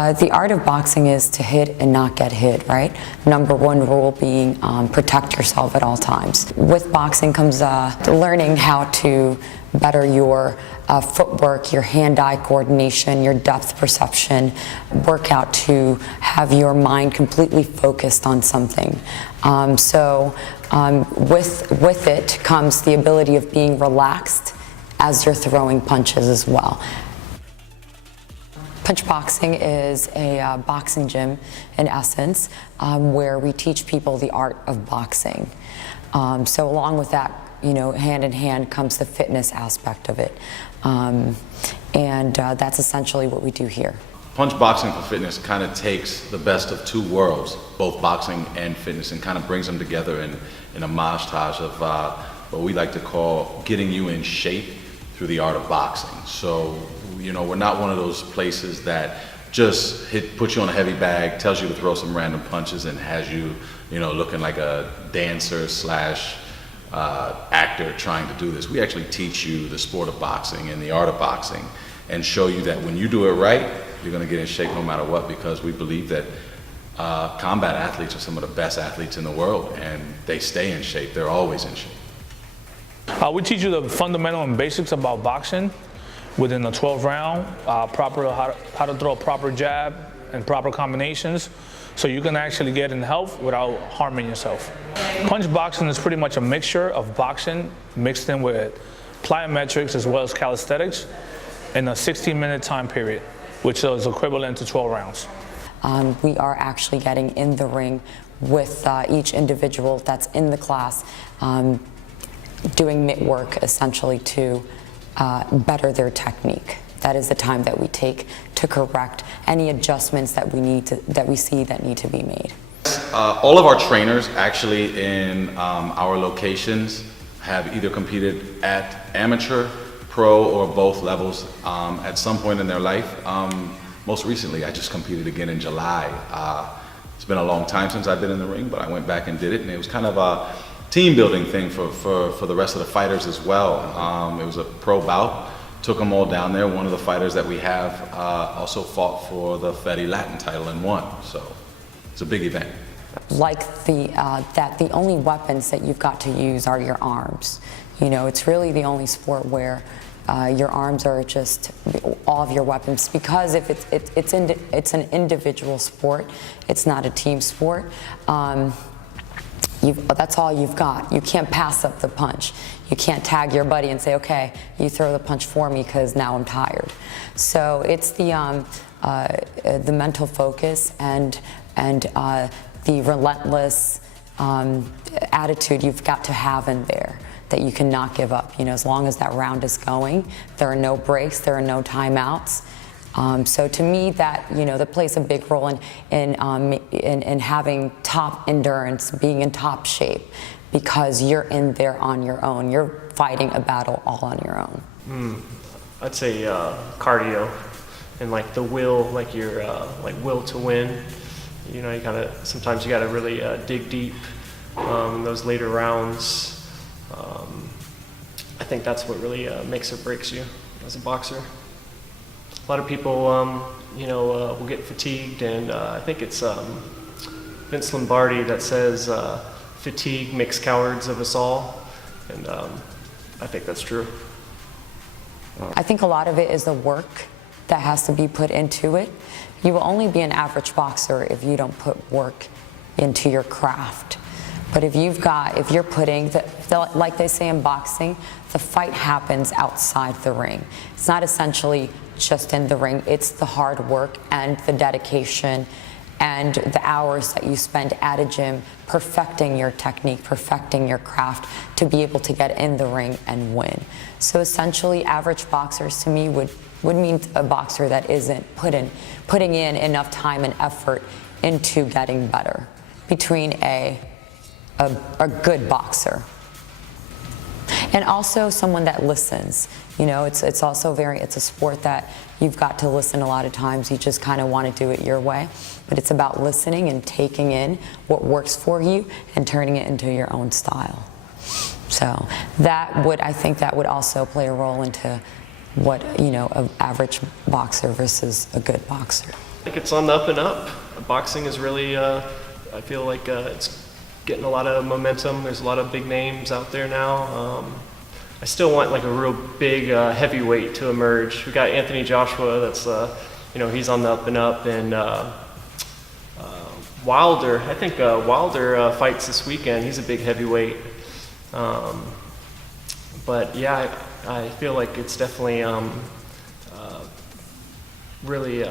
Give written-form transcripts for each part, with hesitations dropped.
The art of boxing is to hit and not get hit, right? Number one rule being protect yourself at all times. With boxing comes learning how to better your footwork, your hand-eye coordination, your depth perception, work out to have your mind completely focused on something. With it comes the ability of being relaxed as you're throwing punches as well. Punch Boxing is a boxing gym, in essence, where we teach people the art of boxing. So along with that, hand in hand comes the fitness aspect of it. That's essentially what we do here. Punch Boxing for Fitness kind of takes the best of two worlds, both boxing and fitness, and kind of brings them together in a montage of what we like to call getting you in shape through the art of boxing. So, we're not one of those places that just puts you on a heavy bag, tells you to throw some random punches, and has you, looking like a dancer slash actor trying to do this. We actually teach you the sport of boxing and the art of boxing, and show you that when you do it right, you're going to get in shape no matter what, because we believe that combat athletes are some of the best athletes in the world, and they stay in shape. They're always in shape. We teach you the fundamental and basics about boxing within a 12 round, how to throw a proper jab and proper combinations, so you can actually get in health without harming yourself. Punch Boxing is pretty much a mixture of boxing mixed in with plyometrics as well as calisthenics in a 16-minute time period, which is equivalent to 12 rounds. We are actually getting in the ring with each individual that's in the class, doing mitt work essentially to better their technique. That is the time that we take to correct any adjustments that we see that need to be made. All of our trainers actually in our locations have either competed at amateur, pro, or both levels at some point in their life. Most recently, I just competed again in July. It's been a long time since I've been in the ring, but I went back and did it, and it was kind of a team building thing for the rest of the fighters as well. It was a pro bout, took them all down there. One of the fighters that we have also fought for the Fede Latin title and won, so it's a big event. Like that the only weapons that you've got to use are your arms. It's really the only sport where your arms are just all of your weapons, because if it's an individual sport, it's not a team sport. That's all you've got. You can't pass up the punch. You can't tag your buddy and say, okay, you throw the punch for me because now I'm tired. So it's the mental focus and the relentless attitude you've got to have in there, that you cannot give up. As long as that round is going, there are no breaks, there are no timeouts. So to me, that that plays a big role in having top endurance, being in top shape, because you're in there on your own. You're fighting a battle all on your own. I'd say cardio and like the will, like your will to win. You sometimes you gotta really dig deep in those later rounds. I think that's what really makes or breaks you as a boxer. A lot of people, will get fatigued, and I think it's Vince Lombardi that says fatigue makes cowards of us all, and I think that's true. I think a lot of it is the work that has to be put into it. You will only be an average boxer if you don't put work into your craft. But if you're putting, like they say in boxing, the fight happens outside the ring. It's not essentially just in the ring. It's the hard work and the dedication and the hours that you spend at a gym perfecting your technique, perfecting your craft to be able to get in the ring and win. So essentially, average boxers to me would mean a boxer that isn't putting in enough time and effort into getting better, between a good boxer and also someone that listens. It's also it's a sport that you've got to listen a lot of times. You just kind of want to do it your way, but it's about listening and taking in what works for you and turning it into your own style. So I think that would also play a role into what, an average boxer versus a good boxer. I think it's on the up and up. Boxing is really, I feel like it's getting a lot of momentum. There's a lot of big names out there now. I still want like a real big heavyweight to emerge. We got Anthony Joshua, that's, he's on the up and up, and Wilder, I think Wilder fights this weekend. He's a big heavyweight. But yeah, I feel like it's definitely really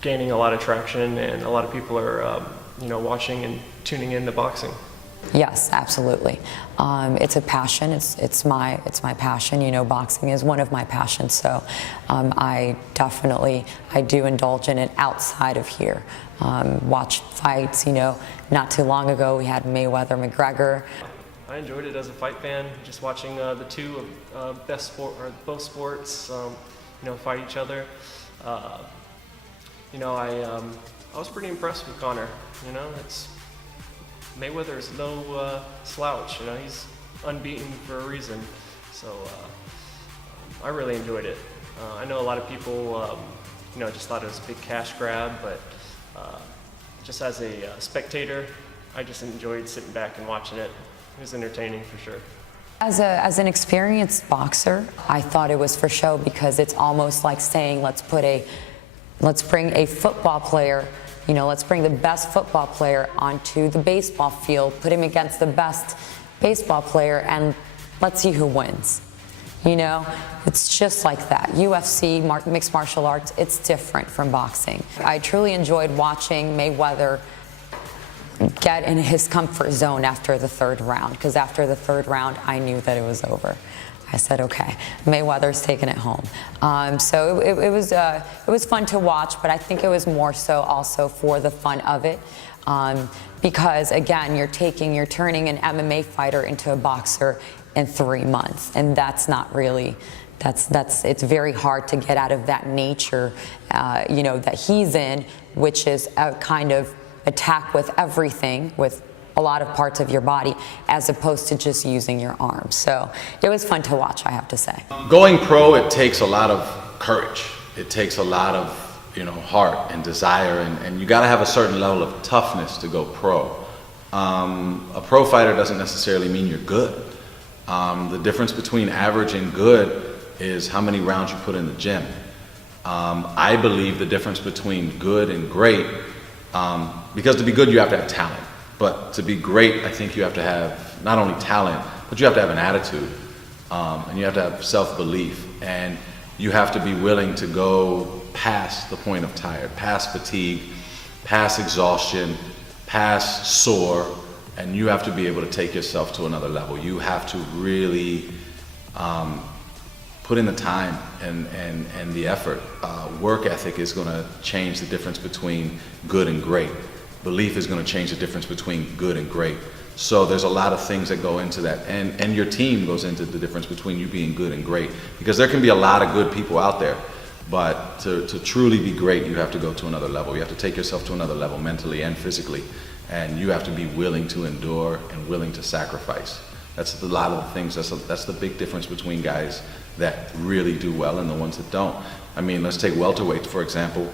gaining a lot of traction, and a lot of people are watching and tuning into boxing. Yes, absolutely. It's a passion. It's my passion. Boxing is one of my passions. So I do indulge in it outside of here. Watch fights. Not too long ago we had Mayweather McGregor. I enjoyed it as a fight fan, just watching the two both sports, fight each other. I was pretty impressed with Conor. Mayweather is no slouch. He's unbeaten for a reason. So I really enjoyed it. I know a lot of people, just thought it was a big cash grab, but just as a spectator, I just enjoyed sitting back and watching it. It was entertaining for sure. As an experienced boxer, I thought it was for show, because it's almost like saying, let's bring a football player, let's bring the best football player onto the baseball field, put him against the best baseball player, and let's see who wins. It's just like that. UFC, mixed martial arts, it's different from boxing. I truly enjoyed watching Mayweather get in his comfort zone after the third round, because after the third round, I knew that it was over. I said, okay, Mayweather's taking it home. So it was fun to watch, but I think it was more so also for the fun of it, because again, you're turning an MMA fighter into a boxer in 3 months, and that's not really. It's very hard to get out of that nature, that he's in, which is a kind of attack with everything, with a lot of parts of your body, as opposed to just using your arms. So it was fun to watch, I have to say. Going pro, it takes a lot of courage. It takes a lot of heart and desire, and you got to have a certain level of toughness to go pro. A pro fighter doesn't necessarily mean you're good. The difference between average and good is how many rounds you put in the gym. I believe the difference between good and great, because to be good you have to have talent, but to be great I think you have to have not only talent, but you have to have an attitude, and you have to have self-belief, and you have to be willing to go past the point of tired, past fatigue, past exhaustion, past sore, and you have to be able to take yourself to another level. You have to really put in the time and the effort. Work ethic is going to change the difference between good and great. Belief is going to change the difference between good and great. So there's a lot of things that go into that, and your team goes into the difference between you being good and great, because there can be a lot of good people out there, but to truly be great, you have to go to another level. You have to take yourself to another level, mentally and physically, and you have to be willing to endure and willing to sacrifice. That's a lot of the things. That's the big difference between guys that really do well and the ones that don't. I mean, let's take welterweights, for example.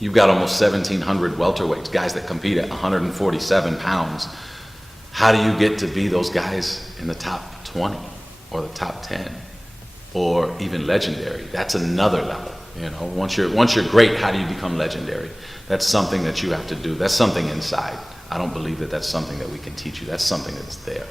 You've got almost 1,700 welterweights, guys that compete at 147 pounds. How do you get to be those guys in the top 20 or the top 10 or even legendary? That's another level. Once you're great, how do you become legendary? That's something that you have to do. That's something inside. I don't believe that that's something that we can teach you. That's something that's there.